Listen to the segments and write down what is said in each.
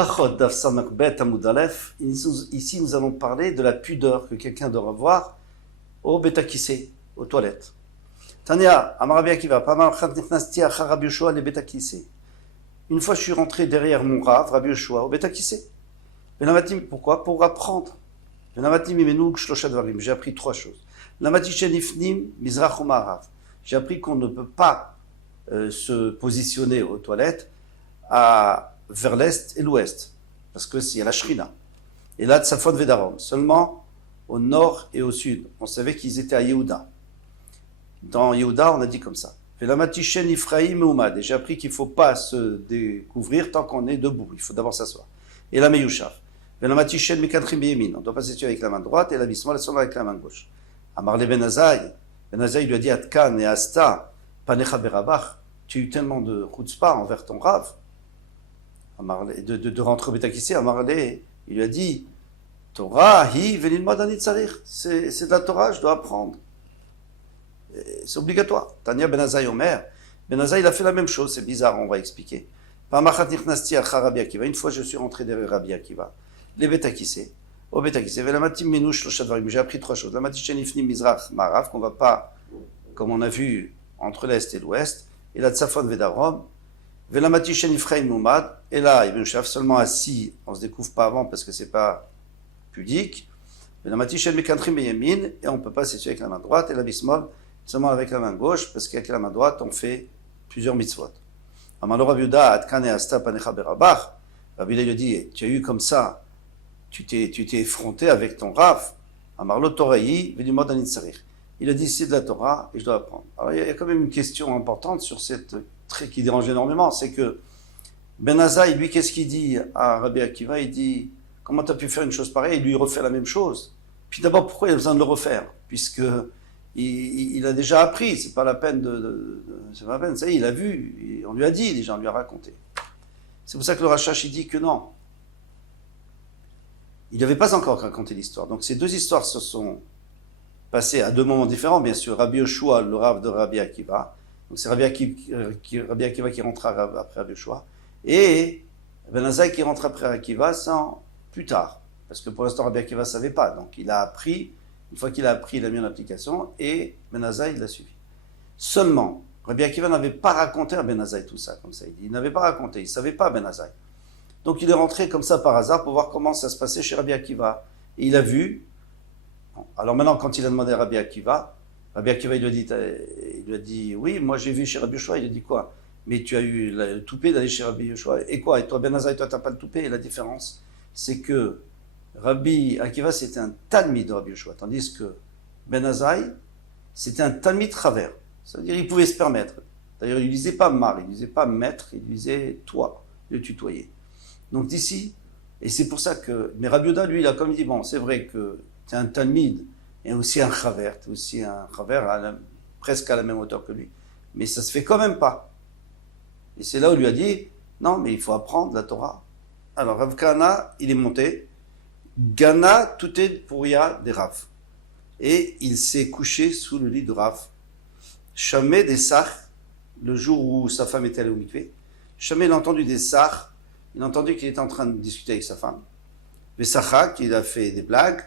Brachot Daf Samach Bet Amud Aleph. Ici, nous allons parler de la pudeur que quelqu'un doit avoir au Betakissé, aux toilettes. Tania, Amar Rabbi Akiva, Pamar Chat Nechnasti Achar Rabbi Yoshua le Betakissé. Une fois, je suis rentré derrière mon Rav, Rabbi Yoshua, au Betakissé. Pourquoi? Pour apprendre. J'ai appris trois choses. J'ai appris qu'on ne peut pas se positionner aux toilettes vers l'est et l'ouest, parce que c'est la Shrina. Et là, Tzafon Vedarom, seulement au nord et au sud. On savait qu'ils étaient à Yehuda. Dans Yehuda, on a dit comme ça. Et j'ai appris qu'il ne faut pas se découvrir tant qu'on est debout. Il faut d'abord s'asseoir. Et la Meyushav. On ne doit pas s'asseoir avec la main droite et la bismol avec la main gauche. Amarle Ben Azaï. Ben Azaï lui a dit Atkan et Asta, Panecha Berabach. Tu as eu tellement de chutzpah envers ton Rav. De rentrer au Betakissé. Amarle, il lui a dit Torah, hi, venilmod anitzarir. C'est de la Torah, je dois apprendre. C'est obligatoire. Tania Ben Azaï Omer. Ben Azaï, il a fait la même chose. C'est bizarre, on va expliquer. Une fois, je suis rentré derrière Rabbi Akiva. Les Betakissé. Au Betakissé. J'ai appris trois choses. La Matishenifni Mizrach Marav, qu'on ne va pas, comme on a vu, entre l'Est et l'Ouest. Et la Tzafon Vedarom. La Matishenifreim Moumad. Et là, Ibn Shaf seulement assis. On ne se découvre pas avant parce que ce n'est pas pudique. La Matishen Mekantrim Beyamin. Et on ne peut pas s'essuyer avec la main droite. Et la Bismol seulement avec la main gauche. Parce qu'avec la main droite, on fait plusieurs mitzvot. Amalo Rav Yuda, Atkan et Asta Panecha Berabach. Rabbi lui dit, tu as eu comme ça, tu t'es effronté avec ton Rav. Amarlo Toraï, Velimod Anitzarir. Il a dit, c'est de la Torah et je dois apprendre. Alors il y a quand même une question importante sur cette trait qui dérange énormément, c'est que Ben Azaï, lui, qu'est-ce qu'il dit à Rabbi Akiva? Il dit, comment tu as pu faire une chose pareille? Il lui refait la même chose. Puis d'abord, pourquoi il a besoin de le refaire? Puisque il a déjà appris, c'est pas la peine c'est pas la peine, ça y est, il a vu, on lui a dit, déjà, on lui a raconté. C'est pour ça que le Rachash, il dit que non. Il n'avait pas encore raconté l'histoire. Donc ces deux histoires se sont passées à deux moments différents, bien sûr. Rabbi Yoshua, le Rav de Rabbi Akiva. Donc c'est Rabbi Akiva qui rentre après Rabbi Yoshua. Et Ben Azaï qui rentre après Akiva plus tard. Parce que pour l'instant, Rabbi Akiva ne savait pas. Donc il a appris. Une fois qu'il a appris, il a mis en application et Ben Azaï l'a suivi. Seulement, Rabbi Akiva n'avait pas raconté à Ben Azaï tout ça, comme ça il dit. Il n'avait pas raconté, il ne savait pas Ben Azaï. Donc il est rentré comme ça par hasard pour voir comment ça se passait chez Rabbi Akiva. Et il a vu. Bon, alors maintenant, quand il a demandé à Rabbi Akiva il lui a dit oui, moi j'ai vu chez Rabbi Yoshua. Il a dit quoi? Mais tu as eu le toupet d'aller chez Rabbi Yoshua. Et quoi? Et toi, Ben Azaï, toi, tu n'as pas le toupet? Et la différence, c'est que Rabbi Akiva, c'était un talmid de Rabbi Yoshua, tandis que Ben Azaï, c'était un talmid travers. Ça veut dire qu'il pouvait se permettre. D'ailleurs, il ne disait pas mar, il ne disait pas maître, il disait toi, le tutoyer. Donc d'ici, et c'est pour ça que... Mais Rabbi Yoda, lui, il a comme dit, bon, c'est vrai que tu es un talmid et aussi un chaver, tu es aussi un chaver presque à la même hauteur que lui. Mais ça ne se fait quand même pas. Et c'est là où il lui a dit, non, mais il faut apprendre la Torah. Alors Rav Kahana, il est monté, Gana tout est pourria des Rav. Et il s'est couché sous le lit de Rav. Chamé des Sach, le jour où sa femme était allée au mikvé. Chamé, il a entendu des Sach, il a entendu qu'il était en train de discuter avec sa femme. Vesachak, il a fait des blagues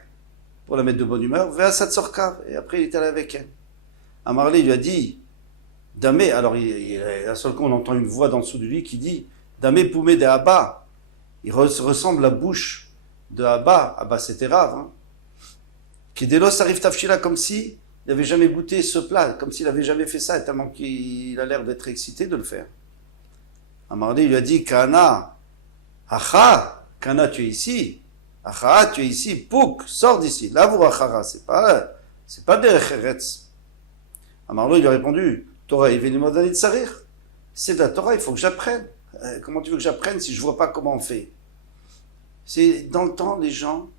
pour la mettre de bonne humeur. Veasat Sorkav, et après il est allé avec elle. Amarlé lui a dit, Damé, alors à seul coup on entend une voix dans dessous de lui qui dit, Damé Poumé de Abba, il ressemble à la bouche de Abba c'était Rav, hein. Qui dès lors arrive tafshila comme si il n'avait jamais goûté ce plat, comme s'il n'avait jamais fait ça, tellement qu'il a l'air d'être excité de le faire. Amardi lui a dit, Kana, Acha, Kana tu es ici, Acha tu es ici, Pouk, sors d'ici, Lavou Achara, c'est pas Derech Eretz. Amardi lui a répondu, Torah Ivenimodani Tsarir, c'est de la Torah, il faut que j'apprenne. Comment tu veux que j'apprenne si je ne vois pas comment on fait? C'est dans le temps, les gens,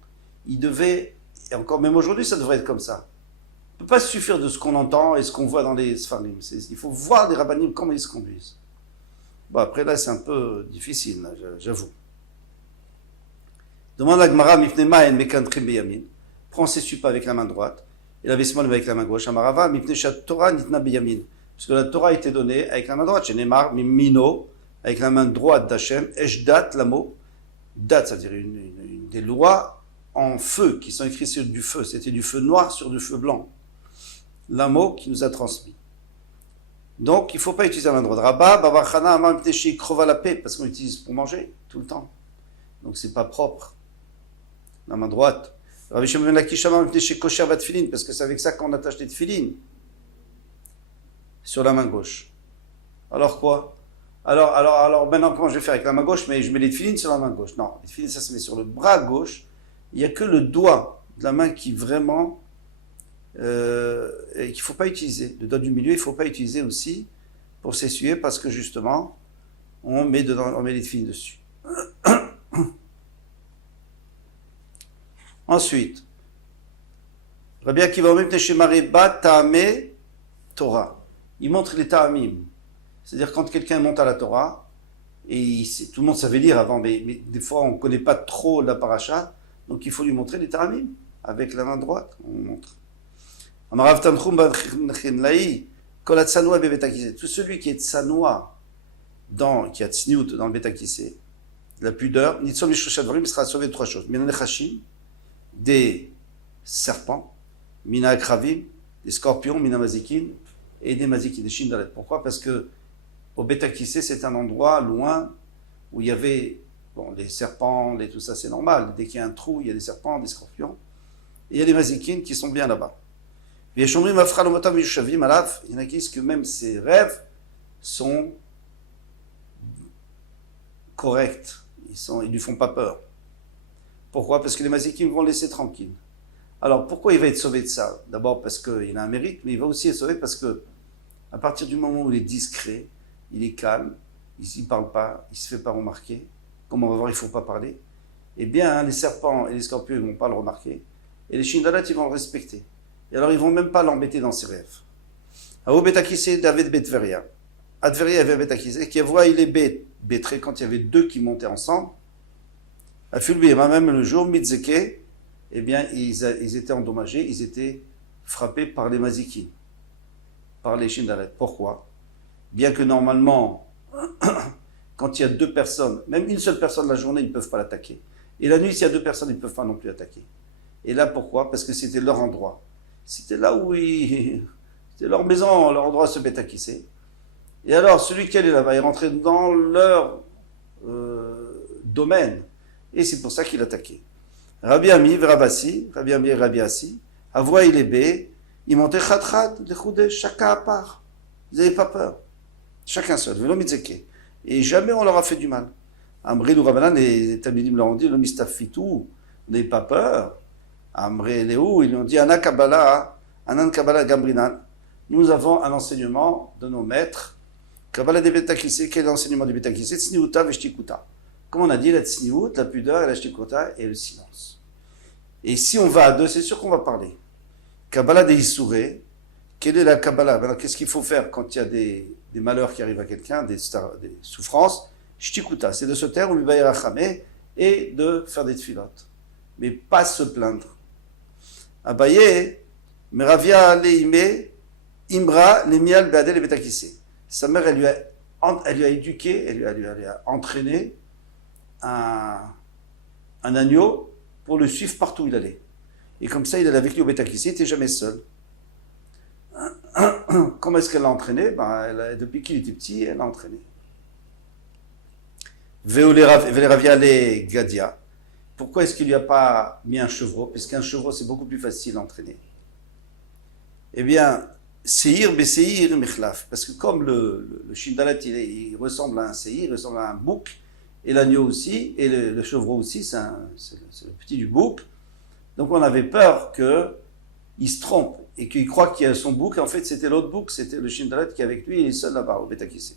ils devaient, et encore même aujourd'hui, ça devrait être comme ça. On ne peut pas se suffire de ce qu'on entend et ce qu'on voit dans les Sfarim. Il faut voir les rabbanim, comment ils se conduisent. Bon, après là, c'est un peu difficile, là, j'avoue. Demande à Gmara, Mifnema en Mekantrim Beyamin. Prends ses supes avec la main droite et la Bismol avec la main gauche. Amarava, Mifne Shat Torah Nitna Beyamin. Parce que la Torah a été donnée avec la main droite. Chez Neymar, Mimino, avec la main droite d'Hachem, Eshdat Lamo, date, c'est-à-dire des lois en feu, qui sont écrites sur du feu. C'était du feu noir sur du feu blanc. L'amo qui nous a transmis. Donc, il ne faut pas utiliser la main droite. Rabba, Baba Chana, Amar Mteshi, Krova la paix, parce qu'on l'utilise pour manger, tout le temps. Donc, c'est pas propre. La main droite. Rabbi Shimon ben Lakish, Amar Mteshi, Kosher va tefilin, parce que c'est avec ça qu'on attache les tefilin. Sur la main gauche. Alors quoi? Alors, maintenant, comment je vais faire avec la main gauche? Mais je mets les tefilin sur la main gauche. Non, les tefilin, ça se met sur le bras gauche. Il n'y a que le doigt de la main qui vraiment et qu'il ne faut pas utiliser. Le doigt du milieu, il ne faut pas utiliser aussi pour s'essuyer parce que justement, on met les tefilin dessus. Ensuite, Rabbi Akiva Omer Pnei Mariba Ta'ame Torah. Il montre les ta'amim. C'est-à-dire quand quelqu'un monte à la Torah, et tout le monde savait lire avant, mais des fois on ne connaît pas trop la paracha, donc il faut lui montrer les ta'amim. Avec la main droite, on montre. Tout celui qui est tsanoua, qui a tsniout dans le betakissé, la pudeur, il sera sauvé de trois choses. Des serpents, mina akravim, des scorpions, mina mazikin, et des mazikin, des shindalet. Pourquoi? Parce que au betakissé, c'est un endroit loin où il y avait les serpents, tout ça, c'est normal. Dès qu'il y a un trou, il y a des serpents, des scorpions. Et il y a des mazikin qui sont bien là-bas. Il y en a qui disent que même ces rêves sont corrects. Ils ne lui font pas peur. Pourquoi? Parce que les mazikim vont le laisser tranquille. Alors pourquoi il va être sauvé de ça? D'abord parce qu'il a un mérite, mais il va aussi être sauvé parce que à partir du moment où il est discret, il est calme, il ne parle pas, il ne se fait pas remarquer, comme on va voir, il ne faut pas parler, eh bien les serpents et les scorpions ne vont pas le remarquer, et les shindalat ils vont le respecter. Et alors ils ne vont même pas l'embêter dans ses rêves. Aou betakissé David Betveria. Adveria avait betakissé, qui voit il est bétré quand il y avait deux qui montaient ensemble. À Fulbima, même le jour, Mitzeke, eh bien ils étaient endommagés, ils étaient frappés par les mazikim, par les shindalet. Pourquoi? Bien que normalement, quand il y a deux personnes, même une seule personne la journée, ils ne peuvent pas l'attaquer. Et la nuit, s'il y a deux personnes, ils ne peuvent pas non plus attaquer. Et là, pourquoi? Parce que c'était leur endroit. C'était là où c'était leur maison, leur endroit se bétakissait. Et alors, celui qui allait là-bas, il rentrait dans leur domaine. Et c'est pour ça qu'il attaquait. Rabbi Ami, Rabbi Ami et Rabbi Assi, Avoua il est bé, ils montaient khat, les choudés, chacun à part. Ils n'avaient pas peur. Chacun seul, velo mitzeke. Et jamais on leur a fait du mal. Amri Rabanan et Tamidim leur ont dit, le mistafitou, n'ayez pas peur. Amri Léou, ils lui ont dit, Anan Kabbalah Gambrinan. Nous avons un enseignement de nos maîtres. Kabbalah des Betakissé, quel est l'enseignement du Betakissé? Tsniuta veshtikuta. Comme on a dit, la tsniout, la pudeur et la shtikuta et le silence. Et si on va à deux, c'est sûr qu'on va parler. Kabbalah des Issouré. Quelle est la Kabbalah? Alors, qu'est-ce qu'il faut faire quand il y a des malheurs qui arrivent à quelqu'un, des souffrances? Shtikuta, c'est de se taire ou l'ubayir achamé et de faire des tfilotes. Mais pas se plaindre. Abaye, Meravia leime, Imra, lemial beadel et betakissé. Sa mère, elle lui a éduqué, elle lui a entraîné un agneau pour le suivre partout où il allait. Et comme ça, il allait avec lui au betakissé, il n'était jamais seul. Comment est-ce qu'elle l'a entraîné? Depuis qu'il était petit, elle l'a entraîné. Veoleravia Gadia. Pourquoi est-ce qu'il lui a pas mis un chevreau? Puisqu'un chevreau, c'est beaucoup plus facile à entraîner. Eh bien, Seir Beseir Mechlaf. Parce que comme le Shindalet, il ressemble à un Seir, il ressemble à un bouc, et l'agneau aussi, et le chevreau aussi, c'est le petit du bouc. Donc on avait peur qu'il se trompe et qu'il croit qu'il y a son bouc. En fait, c'était l'autre bouc, c'était le Shindalet qui est avec lui, il est seul là-bas, au Betakissé.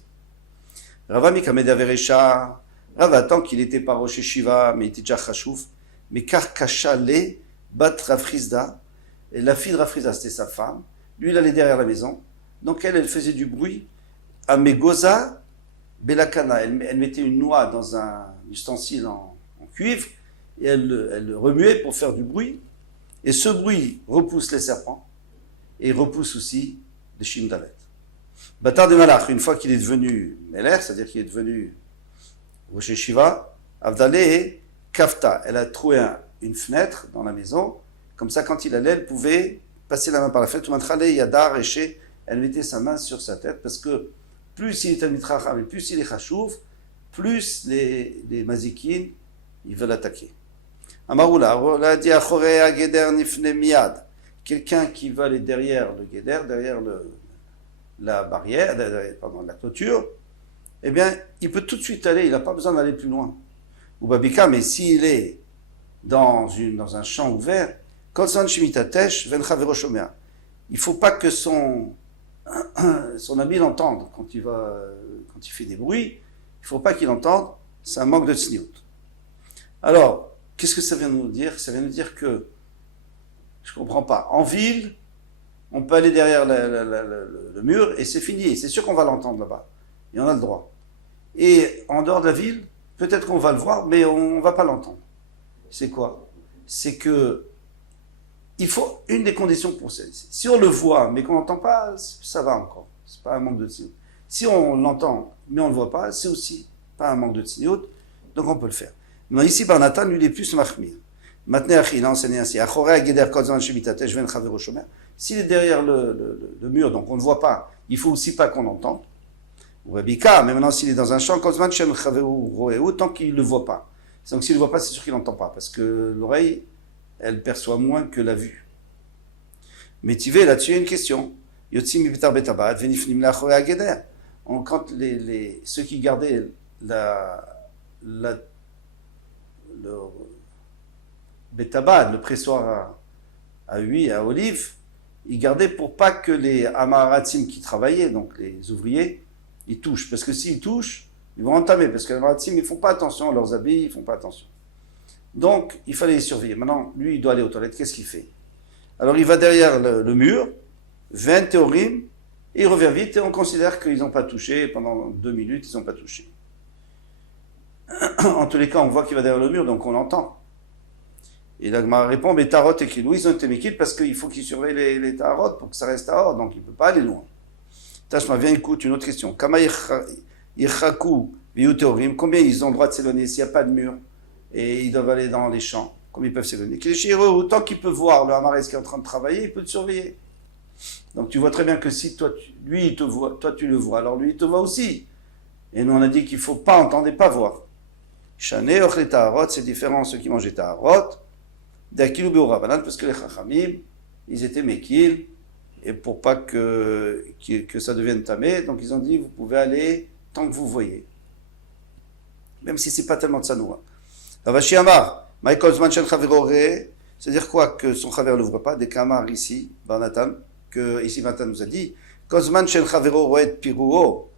Rava Mikamed Averesha. Rava, tant qu'il n'était pas Rosh Shiva, mais il était déjà Chachouf, mais Karkashale Bat Rafrizda, et la fille de Rafrizda, c'était sa femme. Lui, il allait derrière la maison. Donc elle faisait du bruit. Amegoza Belakana, elle mettait une noix dans un ustensile en cuivre, et elle remuait pour faire du bruit. Et ce bruit repousse les serpents, et repousse aussi les Shindalet. Batar de Malach, une fois qu'il est devenu Meler, c'est-à-dire qu'il est devenu Rosh Shiva, Avdalé, Kafta, elle a trouvé une fenêtre dans la maison, comme ça quand il allait, elle pouvait passer la main par la fenêtre, elle mettait sa main sur sa tête, parce que plus il est Talmid Chacham et plus il est Chashuv, plus les mazikin, ils veulent attaquer. Amaroula, on a dit Achorei Ageder Nifne Miad, quelqu'un qui va aller derrière le Geder, derrière la barrière, pardon, la clôture, eh bien, il peut tout de suite aller, il n'a pas besoin d'aller plus loin. Ou Babika, mais s'il est dans un champ ouvert, Kolsan Shemitatesh Vencha Veroshomea, il ne faut pas que son ami l'entende quand il fait des bruits, il ne faut pas qu'il entende, c'est un manque de tsniout. Alors, qu'est-ce que ça vient nous dire? Ça vient nous dire que, je ne comprends pas, en ville, on peut aller derrière le mur et c'est fini, c'est sûr qu'on va l'entendre là-bas, et on a le droit. Et en dehors de la ville, peut-être qu'on va le voir, mais on ne va pas l'entendre. C'est quoi? C'est que il faut une des conditions pour ça. Si on le voit, mais qu'on n'entend pas, ça va encore. C'est pas un manque de tsniout. Si on l'entend, mais on ne le voit pas, c'est aussi pas un manque de tsniout, donc on peut le faire. Mais ici, Barnatan, lui, il est plus mahmir. Maintenant, il a enseigné ainsi. S'il est derrière le mur, donc on ne le voit pas, il faut aussi pas qu'on l'entende. Mais maintenant, s'il est dans un champ, tant qu'il ne le voit pas. Donc s'il ne le voit pas, c'est sûr qu'il n'entend pas, parce que l'oreille, elle perçoit moins que la vue. Mais tu veux, là-dessus, il y a une question. Quand ceux qui gardaient le bétabad, le pressoir à huile, à olive, ils gardaient pour pas que les amaratim qui travaillaient, donc les ouvriers, ils touchent. Parce que s'ils touchent, ils vont entamer. Parce que les amaratim, ils font pas attention à leurs habits, ils font pas attention. Donc, il fallait les surveiller. Maintenant, lui, il doit aller aux toilettes. Qu'est-ce qu'il fait? Alors, il va derrière le mur, 20 théorim, et il revient vite, et on considère qu'ils n'ont pas touché. Pendant 2 minutes, ils n'ont pas touché. En tous les cas, on voit qu'il va derrière le mur, donc on l'entend. Et l'Agma répond, mais Tarot et Kilou, ils ont été méquites parce qu'il faut qu'ils surveillent les Tarot pour que ça reste à donc il ne peut pas aller loin. Tashma, viens, écoute, une autre question. Kama Yichaku, Viyuteorim, combien ils ont le droit de s'éloigner s'il n'y a pas de mur et ils doivent aller dans les champs? Combien ils peuvent s'éloigner? Autant qu'il peut voir le Hamarès qui est en train de travailler, il peut te surveiller. Donc tu vois très bien que si toi, lui, il te voit, toi, tu le vois, alors lui, il te voit aussi. Et nous, on a dit qu'il ne faut pas entendre et pas voir. Shane, Ochle Taharot, c'est différent ceux qui mangeaient Taharot, d'Akilou Beorabanan, parce que les Chachamim, ils étaient Mekil, et pour pas que ça devienne tamé, donc ils ont dit, vous pouvez aller tant que vous voyez. Même si c'est pas tellement de Sanoua. Ravashi Amar, Michael Zman Shel Chavero Re, c'est-à-dire quoi? Que son Chaver ne l'ouvre pas, des Kamar ici, Barnatan, que ici Barnatan nous a dit, Kozman Shel Chavero Roet Piruo,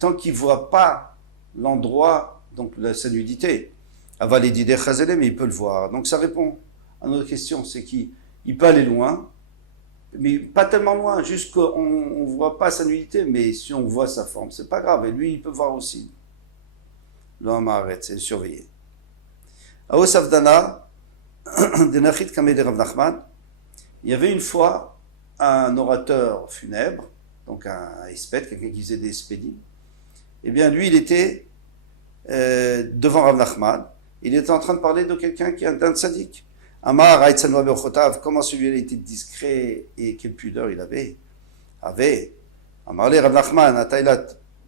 tant qu'il ne voit pas l'endroit, donc sa nudité, Avalidide Chazele, mais il peut le voir. Donc ça répond à notre question, c'est qu'il peut aller loin, mais pas tellement loin, juste qu'on ne voit pas sa nudité, mais si on voit sa forme, c'est pas grave, et lui, il peut voir aussi. L'homme arrête, c'est surveillé. Aos Avdana, Denachit Kameh de Rav Nachman, il y avait une fois un orateur funèbre, donc un espède, quelqu'un qui faisait des espédies. Eh bien, lui, il était devant Rav Nachman, il était en train de parler de quelqu'un qui est un tzaddik. Amar, Aïtsanwa Beochotav, comment celui-là était discret et quelle pudeur il avait. Amar, Rav Nachman, Atailat,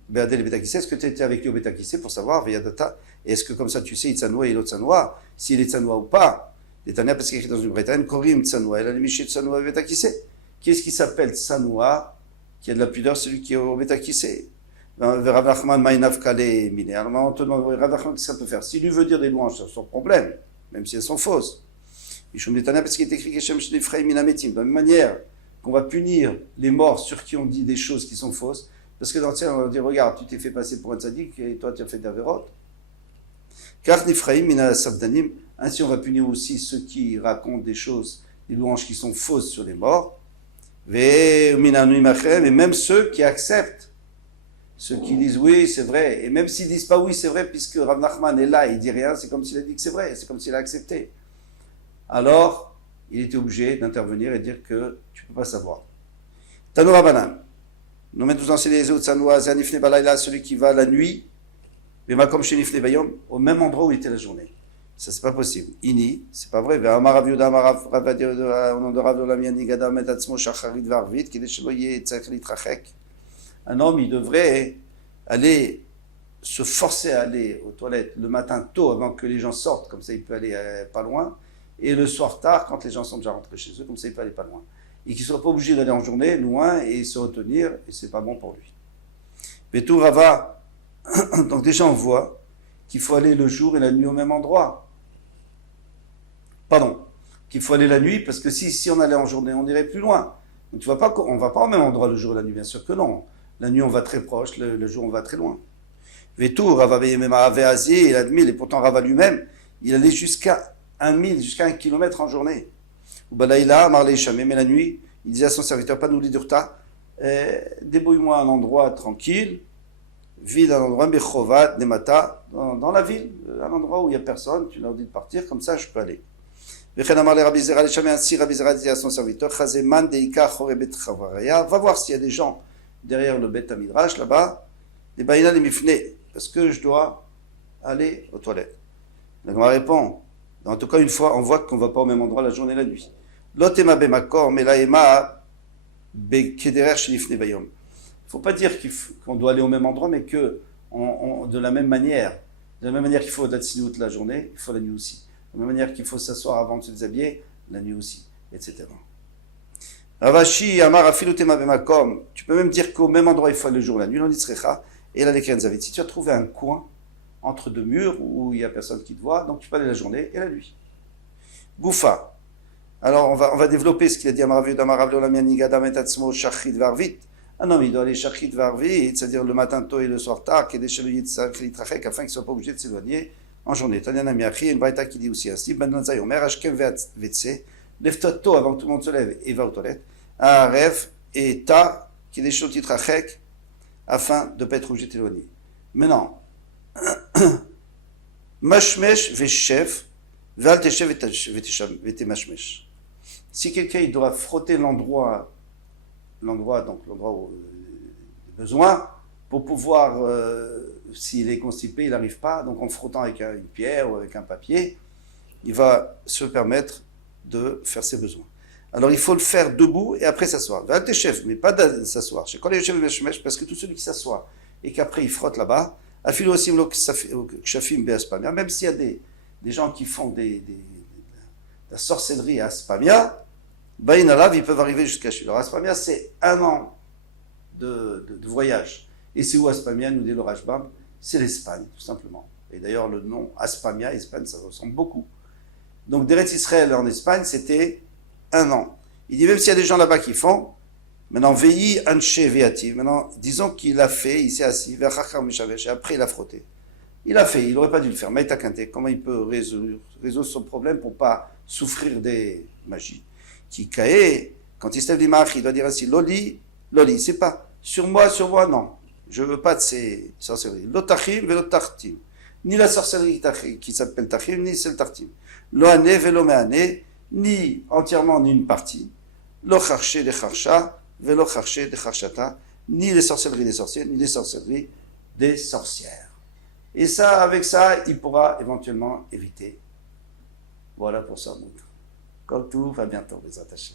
Beadel Betakissé, est-ce que tu étais avec lui au Betakissé pour savoir, Veyadata, est-ce que comme ça tu sais, Itzanoua et l'autre Tzanoua, s'il est Tzanoua ou pas? L'Étania, parce qu'il est écrit dans une Bretagne, Korim Tzanoua, elle a mis chez Tzanoua et Betakissé. Qu'est-ce qui s'appelle Tzanoua, qui a de la pudeur, celui qui est au Betakissé? Rav Nachman, Maïnav Kale, Mine. Alors, on te demande, Rav Nachman, qu'est-ce que ça peut faire? S'il lui veut dire des louanges, c'est son problème, même si elles sont fausses. Mishum Netanya, parce qu'il est écrit Keshem Shnefrei Minametim. De la même manière qu'on va punir les morts sur qui on dit des choses qui sont fausses, parce que dans le ciel, on va dire, regarde, tu t'es fait passer pour un tzaddik et toi, tu as fait des avérotes. Car Nifraim Mina Sabdanim, ainsi on va punir aussi ceux qui racontent des choses, des louanges qui sont fausses sur les morts. Et même ceux qui acceptent, ceux qui disent oui, c'est vrai, et même s'ils disent pas oui, c'est vrai, puisque Rav Nachman est là, il dit rien, c'est comme s'il a dit que c'est vrai, c'est comme s'il a accepté. Alors, il était obligé d'intervenir et dire que tu peux pas savoir. Tanoura Banan. Nous mettons enseigner les autres Sanoua, Zanifne Balayla, celui qui va la nuit, mais comme chez Nifne Bayom, au même endroit où il était la journée. Ça, c'est pas possible. Ini, c'est pas vrai. Ve'amar Rav Yehuda, amar Rav Yehuda, au nom de Rav Olam Yani Gadam et Atzmo Shacharit Varvit, kidei shelo yeh tzarich litrachek. Un homme, il devrait aller se forcer à aller aux toilettes le matin tôt avant que les gens sortent, comme ça il peut aller pas loin, et le soir tard quand les gens sont déjà rentrés chez eux, comme ça il peut aller pas loin. Et qu'il ne soit pas obligé d'aller en journée loin et se retenir, et c'est pas bon pour lui. Betou Rava, donc déjà on voit qu'il faut aller le jour et la nuit au même endroit. Pardon, qu'il faut aller la nuit, parce que si on allait en journée, on irait plus loin. Donc tu vois pas qu'on va pas au même endroit le jour et la nuit, bien sûr que non. La nuit on va très proche, le jour on va très loin. Vetou, Rava Ve'azi, il admet, et pourtant Rava lui-même, il allait jusqu'à 1 kilomètre en journée. Ou Balaïla, Marley Chamé, mais la nuit, il disait à son serviteur, pas nous l'idurta, débrouille-moi un endroit tranquille, vide un endroit, Bechovat, Nemata, dans la ville, un endroit où il n'y a personne, tu leur dis de partir, comme ça je peux aller. Vechen Amar le Rabbi Zera, les Chamé, ainsi Rabbi Zera disait à son serviteur, Chazeman Deika Chorebet Chavaraya, va voir s'il y a des gens derrière le Bet Midrash, là-bas, des Baïla les Mifne, parce que je dois aller aux toilettes. La Gemara répond, en tout cas une fois, on voit qu'on ne va pas au même endroit la journée et la nuit. L'otema bemakor, mais la ema bekederer shelifne bayom. Il ne faut pas dire qu'on doit aller au même endroit, mais que de la même manière qu'il faut la tzinout la journée, il faut la nuit aussi. De la même manière qu'il faut s'asseoir avant de se déshabiller, la nuit aussi, etc. Ravashi amar afilu tema bemakom. Tu peux même dire qu'au même endroit il faut aller le jour et la nuit, l'on dit tzrecha, et la lekren zavit. Si tu as trouvé un coin entre deux murs où il n'y a personne qui te voit, donc tu peux aller la journée et la nuit. Goufa. Alors on va développer ce qu'il a dit à Rav Yehuda Amar Rav Olam Yani Gadam et Atzmo Shachrit Varvit. Un homme il doit aller Shachrit Varvit, c'est-à-dire le matin tôt et le soir tard, kidei shelo yeh tzarich litrachek, afin qu'il ne soit pas obligé de s'éloigner en journée. Tanya Miachi, une braïta qui dit aussi ainsi, Ben Lanzai Omer, Ashkem Vetse, lève-toi tôt avant que tout le monde se lève et va aux toilettes. Aref et Ta, kidei shelo titrachek, afin de ne pas être obligé de t'éloigner. Maintenant, Mashmesh veshev, val teshev vetemashmesh. Si quelqu'un il doit frotter l'endroit donc l'endroit où besoin, pour pouvoir, s'il est constipé, il n'arrive pas, donc en frottant avec une pierre ou avec un papier, il va se permettre de faire ses besoins. Alors il faut le faire debout et après s'asseoir. Val teshev, mais pas de s'asseoir. Chez Kol Yeshev Veshmesh, parce que tout celui qui s'assoit et qu'après il frotte là-bas, même s'il y a des gens qui font de la sorcellerie à Aspamia, ils peuvent arriver jusqu'à chez leur Aspamia, c'est 1 an de voyage. Et c'est où Aspamia, nous dit le Rashbam? C'est l'Espagne, tout simplement. Et d'ailleurs, le nom Aspamia, Espagne, ça ressemble beaucoup. Donc, d'Eretz Israël en Espagne, c'était 1 an. Il dit, même s'il y a des gens là-bas qui font, maintenant, veilli anche veativ. Maintenant, disons qu'il a fait, il s'est assis, et après il a frotté. Il a fait, il n'aurait pas dû le faire. Maïta Kante, comment il peut résoudre son problème pour ne pas souffrir des magies? Qui cae, quand il se lève d'Imach, il doit dire ainsi, Loli, c'est pas sur moi, non. Je ne veux pas de ces sorcelleries. L'otachim velotartim. Ni la sorcellerie qui s'appelle tachim, ni celle tartim. Loane velomeane, ni entièrement, ni une partie. Lo charché de charcha, velo charché de charchata, ni les sorcelleries des sorciers, ni les sorcelleries des sorcières. Et ça, avec ça, il pourra éventuellement éviter. Voilà pour ça, Mout. Comme tout va bientôt, les attachés.